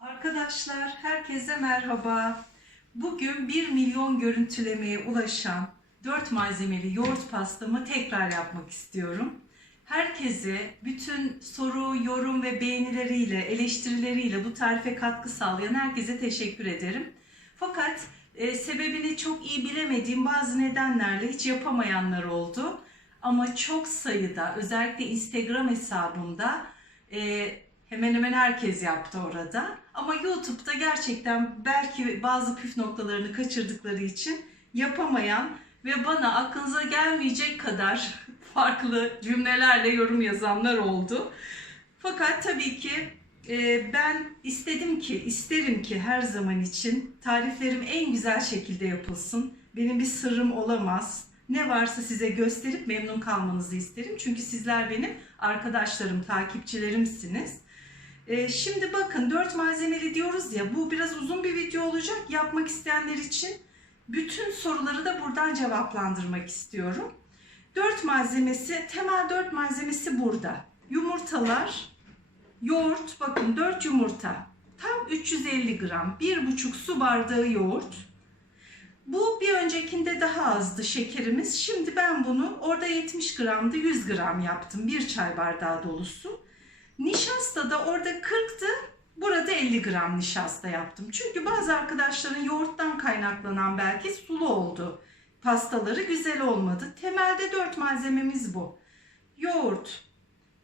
Arkadaşlar herkese merhaba. Bugün 1 milyon görüntülemeye ulaşan 4 malzemeli yoğurt pastamı tekrar yapmak istiyorum. Herkese bütün soru, yorum ve beğenileriyle, eleştirileriyle bu tarife katkı sağlayan herkese teşekkür ederim. Fakat e, sebebini çok iyi bilemediğim bazı nedenlerle hiç yapamayanlar oldu. Ama çok sayıda özellikle Instagram hesabımda e, hemen hemen herkes yaptı orada. Ama YouTube'da gerçekten belki bazı püf noktalarını kaçırdıkları için yapamayan ve bana aklınıza gelmeyecek kadar farklı cümlelerle yorum yazanlar oldu. Fakat tabii ki e, ben istedim ki, isterim ki her zaman için tariflerim en güzel şekilde yapılsın. Benim bir sırrım olamaz. Ne varsa size gösterip memnun kalmanızı isterim. Çünkü sizler benim arkadaşlarım, takipçilerimsiniz. Ee, şimdi bakın 4 malzemeli diyoruz ya bu biraz uzun bir video olacak. Yapmak isteyenler için bütün soruları da buradan cevaplandırmak istiyorum. 4 malzemesi, temel 4 malzemesi burada. Yumurtalar, yoğurt, bakın 4 yumurta. Tam 350 gram, 1,5 su bardağı yoğurt. Bu bir öncekinde daha azdı şekerimiz. Şimdi ben bunu orada 70 gramdı 100 gram yaptım. Bir çay bardağı dolusu. Nişasta da orada 40'tı. Burada 50 gram nişasta yaptım. Çünkü bazı arkadaşların yoğurttan kaynaklanan belki sulu oldu. Pastaları güzel olmadı. Temelde 4 malzememiz bu. Yoğurt,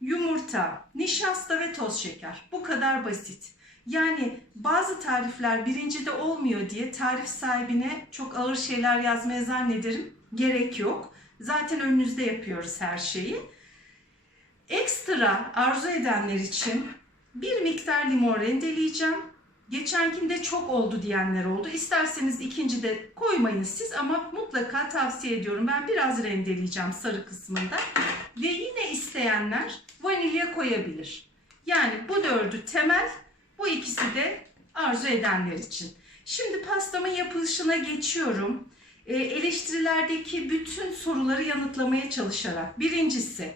yumurta, nişasta ve toz şeker. Bu kadar basit. Yani bazı tarifler birincide olmuyor diye tarif sahibine çok ağır şeyler yazmaya zannederim. Gerek yok. Zaten önünüzde yapıyoruz her şeyi. Ekstra arzu edenler için bir miktar limon rendeleyeceğim. Geçenkinde çok oldu diyenler oldu. İsterseniz ikinci de koymayın siz ama mutlaka tavsiye ediyorum. Ben biraz rendeleyeceğim sarı kısmında. Ve yine isteyenler vanilya koyabilir. Yani bu dördü temel, bu ikisi de arzu edenler için. Şimdi pastamın yapılışına geçiyorum. Ee, eleştirilerdeki bütün soruları yanıtlamaya çalışarak. Birincisi,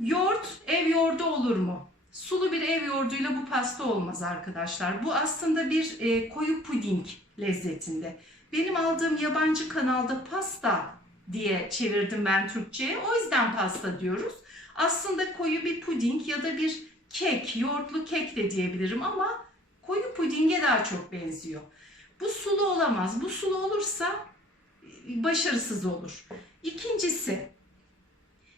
Yoğurt ev yoğurdu olur mu? Sulu bir ev yoğurduyla bu pasta olmaz arkadaşlar. Bu aslında bir e, koyu puding lezzetinde. Benim aldığım yabancı kanalda pasta diye çevirdim ben Türkçe'ye. O yüzden pasta diyoruz. Aslında koyu bir puding ya da bir kek, yoğurtlu kek de diyebilirim ama koyu pudinge daha çok benziyor. Bu sulu olamaz. Bu sulu olursa e, başarısız olur. İkincisi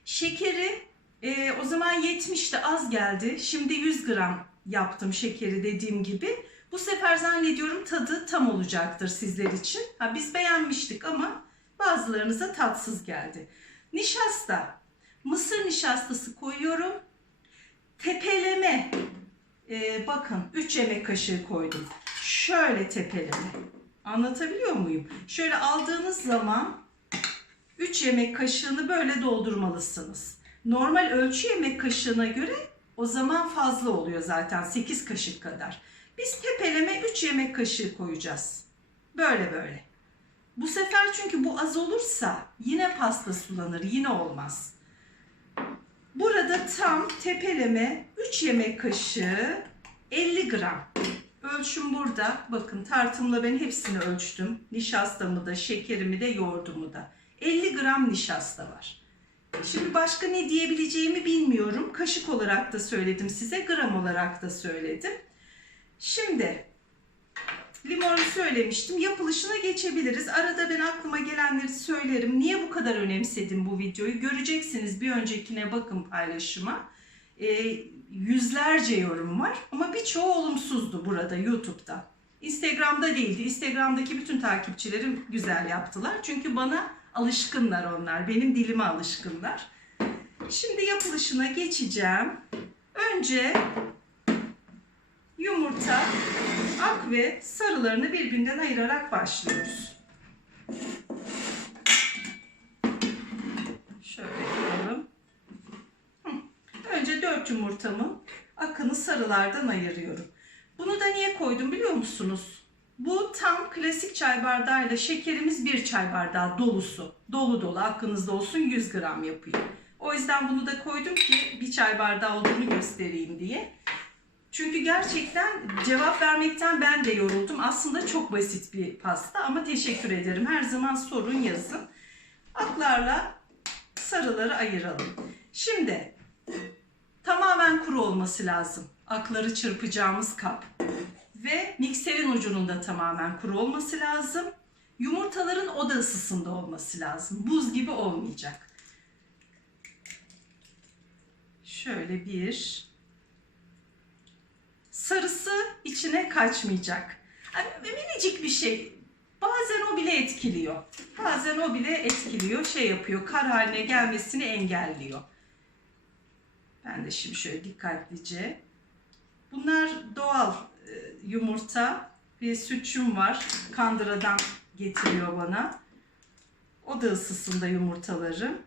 şekeri ee, o zaman 70'ti az geldi. Şimdi 100 gram yaptım şekeri dediğim gibi. Bu sefer zannediyorum tadı tam olacaktır sizler için. Ha, biz beğenmiştik ama bazılarınıza tatsız geldi. Nişasta. Mısır nişastası koyuyorum. Tepeleme. Ee, bakın 3 yemek kaşığı koydum. Şöyle tepeleme. Anlatabiliyor muyum? Şöyle aldığınız zaman 3 yemek kaşığını böyle doldurmalısınız. Normal ölçü yemek kaşığına göre o zaman fazla oluyor zaten 8 kaşık kadar. Biz tepeleme 3 yemek kaşığı koyacağız. Böyle böyle. Bu sefer çünkü bu az olursa yine pasta sulanır, yine olmaz. Burada tam tepeleme 3 yemek kaşığı 50 gram. Ölçüm burada. Bakın tartımla ben hepsini ölçtüm. Nişastamı da, şekerimi de, yoğurdumu da. 50 gram nişasta var. Şimdi başka ne diyebileceğimi bilmiyorum. Kaşık olarak da söyledim size, gram olarak da söyledim. Şimdi limonu söylemiştim. Yapılışına geçebiliriz. Arada ben aklıma gelenleri söylerim. Niye bu kadar önemsedim bu videoyu? Göreceksiniz bir öncekine bakın paylaşıma. Ee, yüzlerce yorum var ama birçoğu olumsuzdu burada YouTube'da. Instagram'da değildi. Instagram'daki bütün takipçilerim güzel yaptılar. Çünkü bana alışkınlar onlar. Benim dilime alışkınlar. Şimdi yapılışına geçeceğim. Önce yumurta, ak ve sarılarını birbirinden ayırarak başlıyoruz. Şöyle yapalım. Önce 4 yumurtamı akını sarılardan ayırıyorum. Bunu da niye koydum biliyor musunuz? Bu tam klasik çay bardağıyla şekerimiz bir çay bardağı dolusu. Dolu dolu aklınızda olsun 100 gram yapıyor. O yüzden bunu da koydum ki bir çay bardağı olduğunu göstereyim diye. Çünkü gerçekten cevap vermekten ben de yoruldum. Aslında çok basit bir pasta ama teşekkür ederim. Her zaman sorun yazın. Aklarla sarıları ayıralım. Şimdi tamamen kuru olması lazım. Akları çırpacağımız kap. Ve mikserin ucunun da tamamen kuru olması lazım. Yumurtaların oda ısısında olması lazım. Buz gibi olmayacak. Şöyle bir. Sarısı içine kaçmayacak. Hani minicik bir şey. Bazen o bile etkiliyor. Bazen o bile etkiliyor. Şey yapıyor. Kar haline gelmesini engelliyor. Ben de şimdi şöyle dikkatlice. Bunlar doğal yumurta ve sütçüm var. Kandıra'dan getiriyor bana. O da ısısında yumurtaları.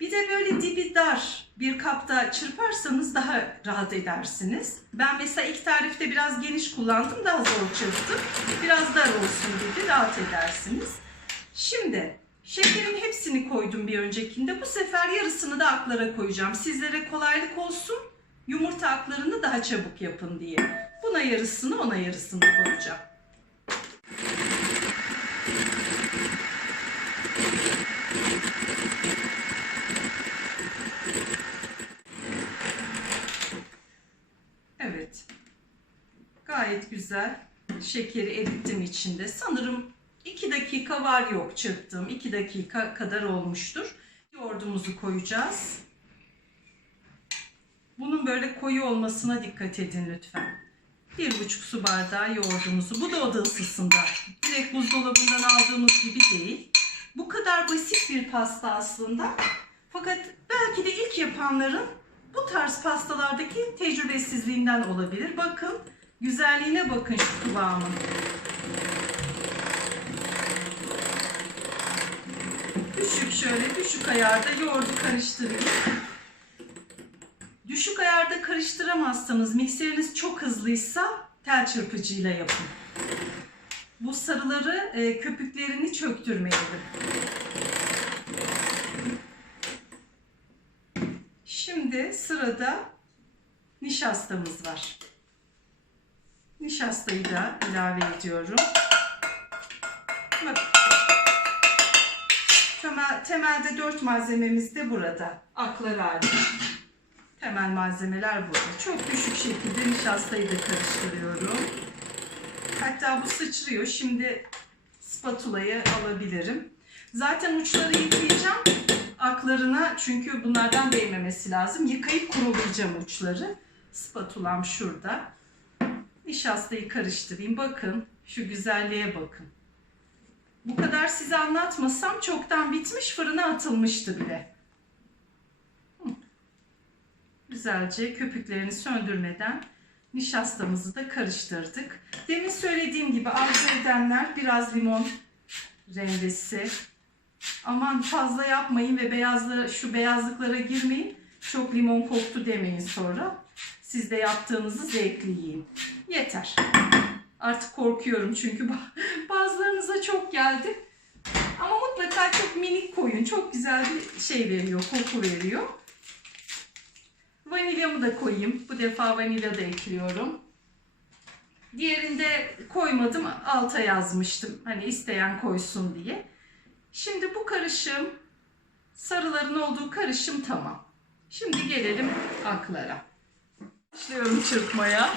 Bir de böyle dibi dar bir kapta çırparsanız daha rahat edersiniz. Ben mesela ilk tarifte biraz geniş kullandım, daha zor çırptım. Biraz dar olsun dedi, rahat edersiniz. Şimdi şekerin hepsini koydum bir öncekinde. Bu sefer yarısını da aklara koyacağım. Sizlere kolaylık olsun, yumurta aklarını daha çabuk yapın diye. Buna yarısını, ona yarısını koyacağım. Evet. Gayet güzel. Şekeri erittim içinde. Sanırım 2 dakika var yok çırptım. 2 dakika kadar olmuştur. Yoğurdumuzu koyacağız. Bunun böyle koyu olmasına dikkat edin lütfen. Bir buçuk su bardağı yoğurdumuzu. Bu da oda ısısında. Direkt buzdolabından aldığımız gibi değil. Bu kadar basit bir pasta aslında. Fakat belki de ilk yapanların bu tarz pastalardaki tecrübesizliğinden olabilir. Bakın güzelliğine bakın şu kıvamın. Düşük şöyle düşük ayarda yoğurdu karıştırayım. Düşük ayarda karıştıramazsanız mikseriniz çok hızlıysa tel çırpıcıyla yapın. Bu sarıları e, köpüklerini çöktürmeyelim. Şimdi sırada nişastamız var. Nişastayı da ilave ediyorum. Bak. Temel, temelde 4 malzememiz de burada. Aklar hariç. Temel malzemeler burada. Çok düşük şekilde nişastayı da karıştırıyorum. Hatta bu sıçrıyor. Şimdi spatulayı alabilirim. Zaten uçları yıkayacağım aklarına çünkü bunlardan değmemesi lazım. Yıkayıp kurulayacağım uçları. Spatulam şurada. Nişastayı karıştırayım. Bakın şu güzelliğe bakın. Bu kadar size anlatmasam çoktan bitmiş fırına atılmıştı bile. Güzelce köpüklerini söndürmeden nişastamızı da karıştırdık. Demin söylediğim gibi arzu edenler biraz limon rendesi, Aman fazla yapmayın ve beyazlı, şu beyazlıklara girmeyin. Çok limon koktu demeyin sonra. Siz de yaptığınızı zevkli yiyin. Yeter. Artık korkuyorum çünkü bazılarınıza çok geldi. Ama mutlaka çok minik koyun. Çok güzel bir şey veriyor, koku veriyor. Vanilyamı da koyayım. Bu defa vanilya da ekliyorum. Diğerinde koymadım. Alta yazmıştım. Hani isteyen koysun diye. Şimdi bu karışım sarıların olduğu karışım tamam. Şimdi gelelim aklara. Başlıyorum çırpmaya.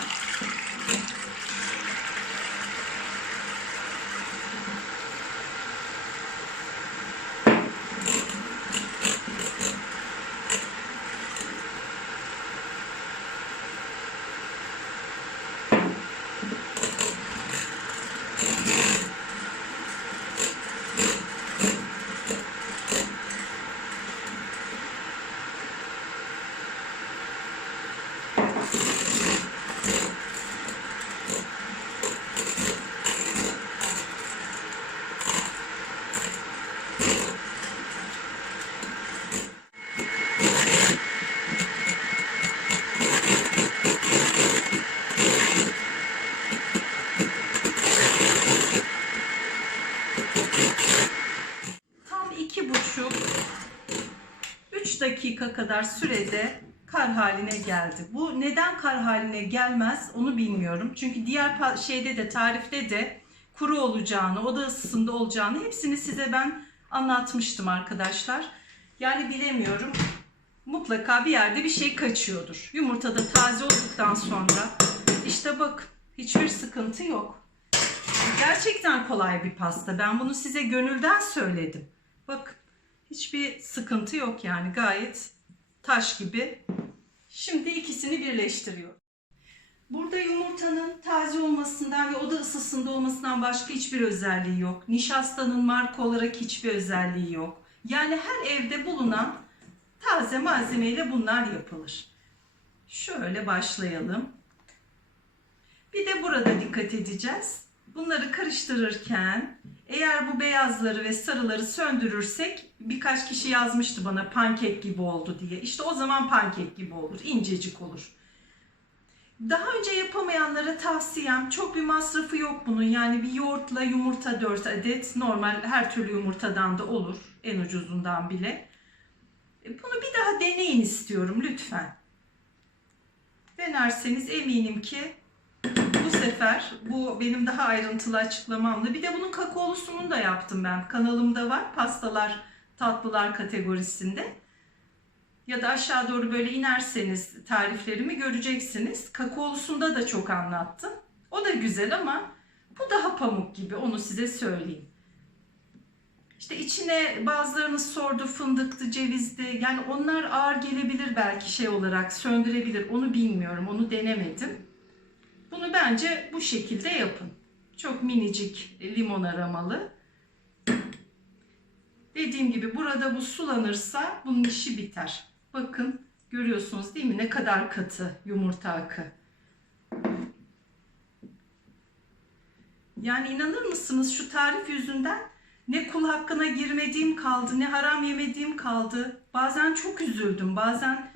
Kadar sürede kar haline geldi. Bu neden kar haline gelmez onu bilmiyorum. Çünkü diğer şeyde de tarifte de kuru olacağını, oda ısısında olacağını hepsini size ben anlatmıştım arkadaşlar. Yani bilemiyorum. Mutlaka bir yerde bir şey kaçıyordur. Yumurta da taze olduktan sonra işte bak hiçbir sıkıntı yok. Gerçekten kolay bir pasta. Ben bunu size gönülden söyledim. Bak hiçbir sıkıntı yok yani gayet taş gibi. Şimdi ikisini birleştiriyorum. Burada yumurtanın taze olmasından ve oda ısısında olmasından başka hiçbir özelliği yok. Nişastanın marka olarak hiçbir özelliği yok. Yani her evde bulunan taze malzemeyle bunlar yapılır. Şöyle başlayalım. Bir de burada dikkat edeceğiz. Bunları karıştırırken eğer bu beyazları ve sarıları söndürürsek birkaç kişi yazmıştı bana pankek gibi oldu diye. İşte o zaman pankek gibi olur, incecik olur. Daha önce yapamayanlara tavsiyem çok bir masrafı yok bunun. Yani bir yoğurtla yumurta 4 adet normal her türlü yumurtadan da olur en ucuzundan bile. E, Bunu bir daha deneyin istiyorum lütfen. Denerseniz eminim ki bu sefer bu benim daha ayrıntılı açıklamamla bir de bunun kakaolusunu da yaptım ben. Kanalımda var pastalar, tatlılar kategorisinde. Ya da aşağı doğru böyle inerseniz tariflerimi göreceksiniz. Kakaolusunda da çok anlattım. O da güzel ama bu daha pamuk gibi onu size söyleyeyim. İşte içine bazılarınız sordu fındıktı, cevizdi. Yani onlar ağır gelebilir belki şey olarak söndürebilir. Onu bilmiyorum, onu denemedim. Bunu bence bu şekilde yapın. Çok minicik limon aromalı. Dediğim gibi burada bu sulanırsa bunun işi biter. Bakın görüyorsunuz değil mi ne kadar katı yumurta akı. Yani inanır mısınız şu tarif yüzünden ne kul hakkına girmediğim kaldı ne haram yemediğim kaldı. Bazen çok üzüldüm bazen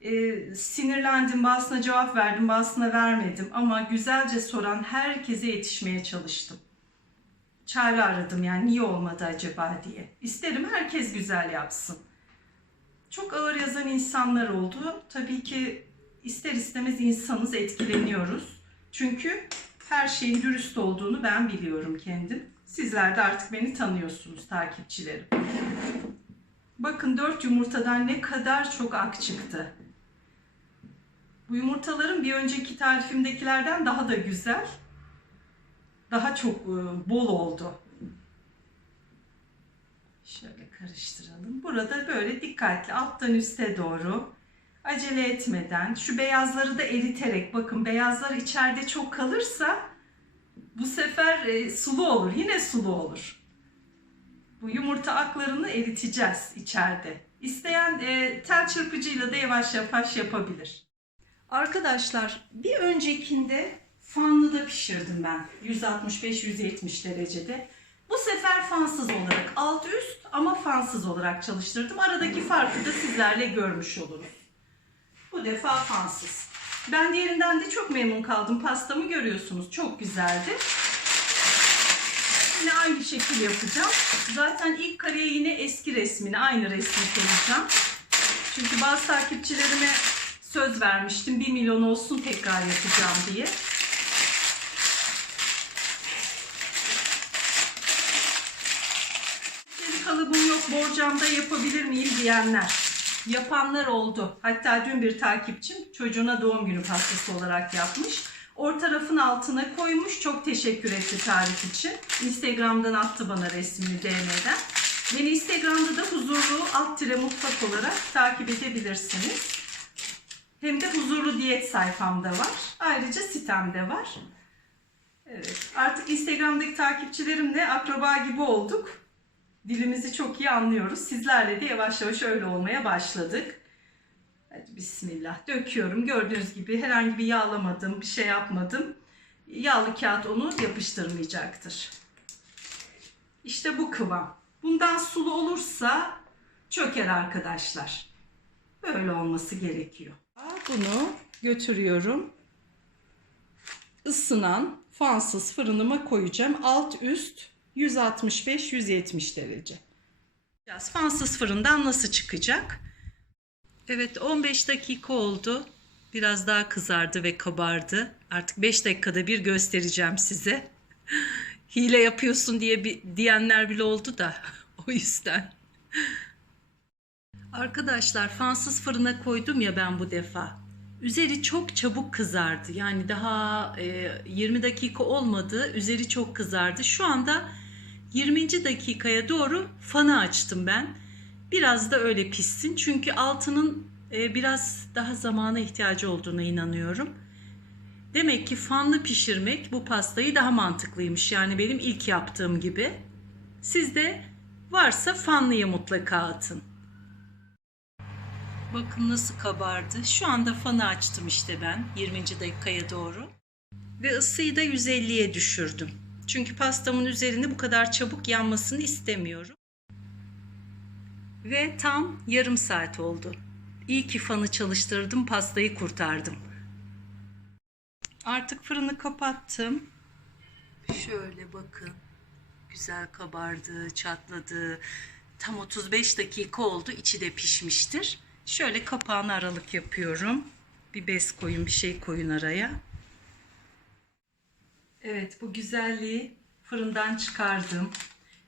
e, sinirlendim bazısına cevap verdim bazısına vermedim ama güzelce soran herkese yetişmeye çalıştım. Çare aradım yani niye olmadı acaba diye. İsterim herkes güzel yapsın. Çok ağır yazan insanlar oldu. Tabii ki ister istemez insanız etkileniyoruz. Çünkü her şeyin dürüst olduğunu ben biliyorum kendim. Sizler de artık beni tanıyorsunuz takipçilerim. Bakın 4 yumurtadan ne kadar çok ak çıktı. Bu yumurtaların bir önceki tarifimdekilerden daha da güzel. Daha çok e, bol oldu. Şöyle karıştıralım. Burada böyle dikkatli alttan üste doğru acele etmeden şu beyazları da eriterek bakın beyazlar içeride çok kalırsa bu sefer e, sulu olur. Yine sulu olur. Bu yumurta aklarını eriteceğiz içeride. İsteyen e, tel çırpıcıyla da yavaş yavaş yapabilir. Arkadaşlar bir öncekinde fanlıda pişirdim ben. 165-170 derecede. Bu sefer fansız olarak alt üst ama fansız olarak çalıştırdım. Aradaki farkı da sizlerle görmüş oluruz. Bu defa fansız. Ben diğerinden de çok memnun kaldım. Pastamı görüyorsunuz. Çok güzeldi. Yine aynı şekil yapacağım. Zaten ilk kareye yine eski resmini, aynı resmi koyacağım. Çünkü bazı takipçilerime söz vermiştim. 1 milyon olsun tekrar yapacağım diye. Benim kalıbım yok borcamda yapabilir miyim diyenler. Yapanlar oldu. Hatta dün bir takipçim çocuğuna doğum günü pastası olarak yapmış. Orta rafın altına koymuş. Çok teşekkür etti tarif için. Instagram'dan attı bana resmini DM'den. Beni Instagram'da da huzurlu alt tire mutfak olarak takip edebilirsiniz. Hem de huzurlu diyet sayfamda var. Ayrıca sitemde var. Evet, artık Instagram'daki takipçilerimle akraba gibi olduk. Dilimizi çok iyi anlıyoruz. Sizlerle de yavaş yavaş öyle olmaya başladık. Hadi bismillah. Döküyorum. Gördüğünüz gibi herhangi bir yağlamadım, bir şey yapmadım. Yağlı kağıt onu yapıştırmayacaktır. İşte bu kıvam. Bundan sulu olursa çöker arkadaşlar. Böyle olması gerekiyor. Bunu götürüyorum. Isınan fansız fırınıma koyacağım. Alt üst 165-170 derece. Biraz fansız fırından nasıl çıkacak? Evet 15 dakika oldu. Biraz daha kızardı ve kabardı. Artık 5 dakikada bir göstereceğim size. Hile yapıyorsun diye bir, diyenler bile oldu da o yüzden. Arkadaşlar fansız fırına koydum ya ben bu defa. Üzeri çok çabuk kızardı. Yani daha e, 20 dakika olmadı. Üzeri çok kızardı. Şu anda 20. dakikaya doğru fanı açtım ben. Biraz da öyle pişsin. Çünkü altının e, biraz daha zamana ihtiyacı olduğuna inanıyorum. Demek ki fanlı pişirmek bu pastayı daha mantıklıymış. Yani benim ilk yaptığım gibi. Sizde varsa fanlıya mutlaka atın. Bakın nasıl kabardı. Şu anda fanı açtım işte ben 20. dakikaya doğru. Ve ısıyı da 150'ye düşürdüm. Çünkü pastamın üzerinde bu kadar çabuk yanmasını istemiyorum. Ve tam yarım saat oldu. İyi ki fanı çalıştırdım, pastayı kurtardım. Artık fırını kapattım. Şöyle bakın. Güzel kabardı, çatladı. Tam 35 dakika oldu. İçi de pişmiştir. Şöyle kapağını aralık yapıyorum. Bir bez koyun, bir şey koyun araya. Evet, bu güzelliği fırından çıkardım.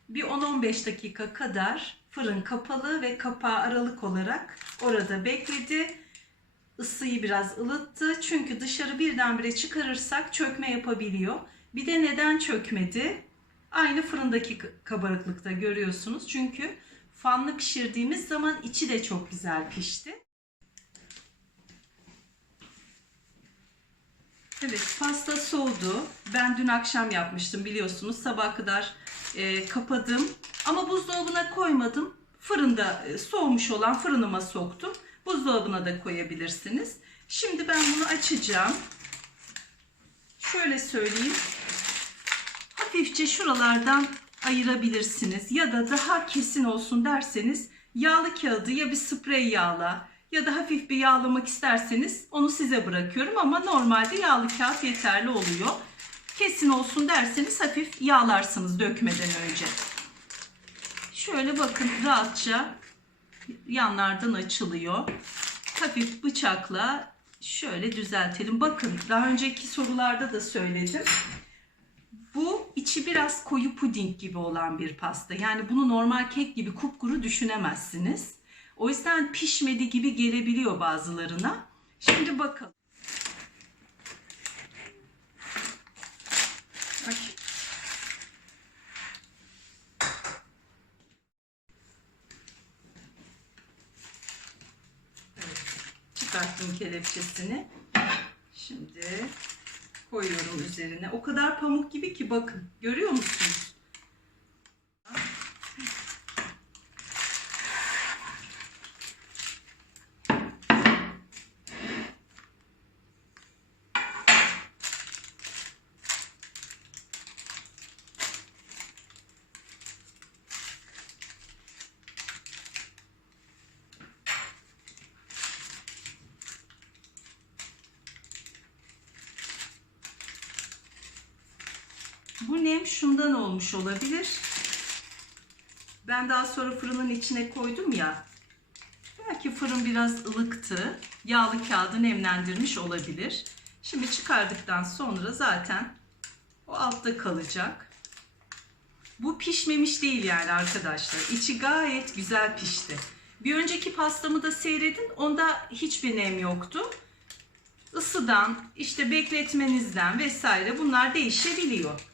Bir 10-15 dakika kadar fırın kapalı ve kapağı aralık olarak orada bekledi. Isıyı biraz ılıttı. Çünkü dışarı birdenbire çıkarırsak çökme yapabiliyor. Bir de neden çökmedi? Aynı fırındaki kabarıklıkta görüyorsunuz. Çünkü fanlı pişirdiğimiz zaman içi de çok güzel pişti. Evet pasta soğudu. Ben dün akşam yapmıştım biliyorsunuz. Sabah kadar e, kapadım. Ama buzdolabına koymadım. Fırında e, soğumuş olan fırınıma soktum. Buzdolabına da koyabilirsiniz. Şimdi ben bunu açacağım. Şöyle söyleyeyim. Hafifçe şuralardan ayırabilirsiniz. Ya da daha kesin olsun derseniz yağlı kağıdı ya bir sprey yağla ya da hafif bir yağlamak isterseniz onu size bırakıyorum. Ama normalde yağlı kağıt yeterli oluyor. Kesin olsun derseniz hafif yağlarsınız dökmeden önce. Şöyle bakın rahatça yanlardan açılıyor. Hafif bıçakla şöyle düzeltelim. Bakın daha önceki sorularda da söyledim. Bu içi biraz koyu puding gibi olan bir pasta. Yani bunu normal kek gibi kupkuru düşünemezsiniz. O yüzden pişmedi gibi gelebiliyor bazılarına. Şimdi bakalım. Ay. Evet, çıkarttım kelepçesini. Şimdi koyuyorum üzerine. O kadar pamuk gibi ki bakın. Görüyor musunuz? Bu nem şundan olmuş olabilir. Ben daha sonra fırının içine koydum ya. Belki fırın biraz ılıktı. Yağlı kağıdı nemlendirmiş olabilir. Şimdi çıkardıktan sonra zaten o altta kalacak. Bu pişmemiş değil yani arkadaşlar. İçi gayet güzel pişti. Bir önceki pastamı da seyredin. Onda hiçbir nem yoktu. Isıdan, işte bekletmenizden vesaire bunlar değişebiliyor.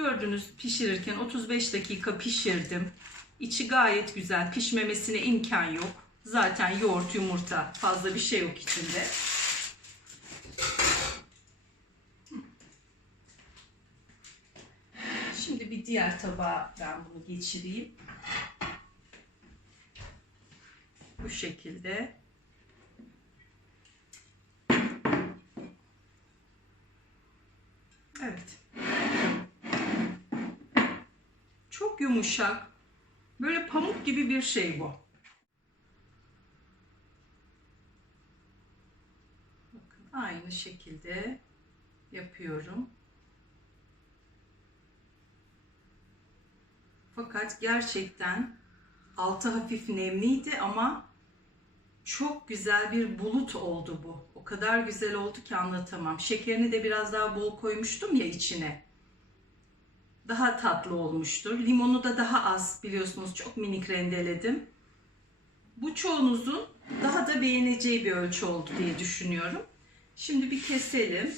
Gördünüz pişirirken 35 dakika pişirdim. İçi gayet güzel. Pişmemesine imkan yok. Zaten yoğurt, yumurta fazla bir şey yok içinde. Şimdi bir diğer tabağa ben bunu geçireyim. Bu şekilde. Evet. Yumuşak. Böyle pamuk gibi bir şey bu. Bakın aynı şekilde yapıyorum. Fakat gerçekten Altı hafif nemliydi ama çok güzel bir bulut oldu bu. O kadar güzel oldu ki anlatamam. Şekerini de biraz daha bol koymuştum ya içine. Daha tatlı olmuştur. Limonu da daha az biliyorsunuz çok minik rendeledim. Bu çoğunuzun daha da beğeneceği bir ölçü oldu diye düşünüyorum. Şimdi bir keselim.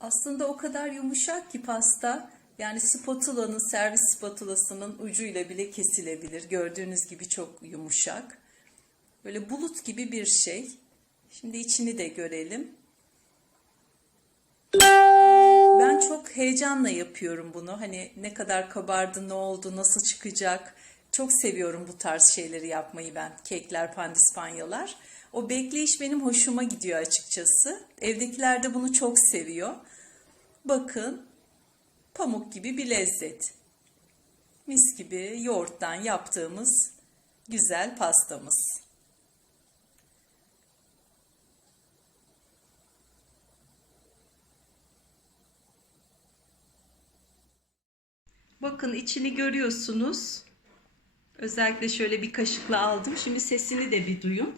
Aslında o kadar yumuşak ki pasta yani spatulanın servis spatulasının ucuyla bile kesilebilir. Gördüğünüz gibi çok yumuşak. Böyle bulut gibi bir şey. Şimdi içini de görelim. Çok heyecanla yapıyorum bunu. Hani ne kadar kabardı, ne oldu, nasıl çıkacak. Çok seviyorum bu tarz şeyleri yapmayı ben. Kekler, pandispanyalar. O bekleyiş benim hoşuma gidiyor açıkçası. Evdekiler de bunu çok seviyor. Bakın pamuk gibi bir lezzet. Mis gibi yoğurttan yaptığımız güzel pastamız. Bakın içini görüyorsunuz. Özellikle şöyle bir kaşıkla aldım. Şimdi sesini de bir duyun.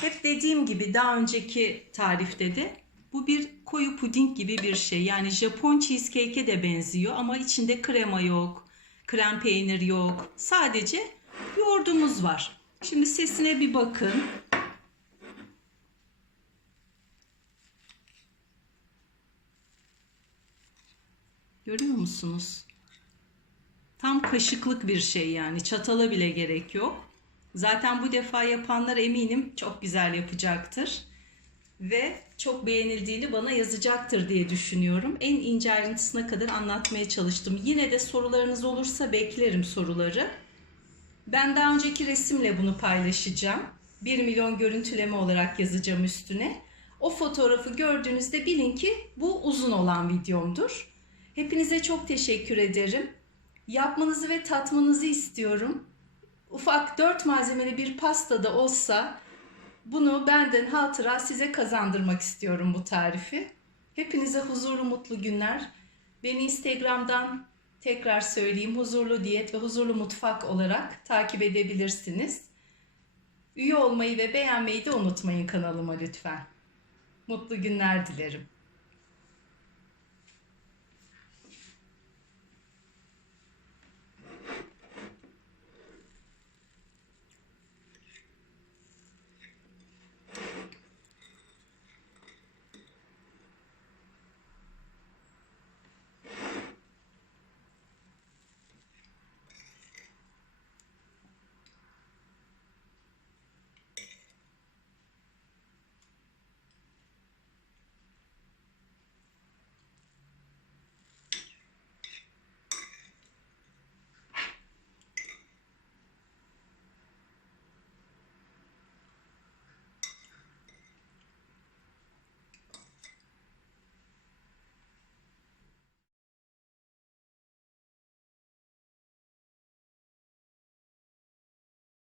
Hep dediğim gibi daha önceki tarifte de bu bir koyu puding gibi bir şey. Yani Japon cheesecake'e de benziyor ama içinde krema yok, krem peynir yok. Sadece yoğurdumuz var. Şimdi sesine bir bakın. Görüyor musunuz? Tam kaşıklık bir şey yani. Çatala bile gerek yok. Zaten bu defa yapanlar eminim çok güzel yapacaktır. Ve çok beğenildiğini bana yazacaktır diye düşünüyorum. En ince ayrıntısına kadar anlatmaya çalıştım. Yine de sorularınız olursa beklerim soruları. Ben daha önceki resimle bunu paylaşacağım. 1 milyon görüntüleme olarak yazacağım üstüne. O fotoğrafı gördüğünüzde bilin ki bu uzun olan videomdur. Hepinize çok teşekkür ederim. Yapmanızı ve tatmanızı istiyorum. Ufak dört malzemeli bir pasta da olsa bunu benden hatıra size kazandırmak istiyorum bu tarifi. Hepinize huzurlu mutlu günler. Beni Instagram'dan tekrar söyleyeyim huzurlu diyet ve huzurlu mutfak olarak takip edebilirsiniz. Üye olmayı ve beğenmeyi de unutmayın kanalıma lütfen. Mutlu günler dilerim.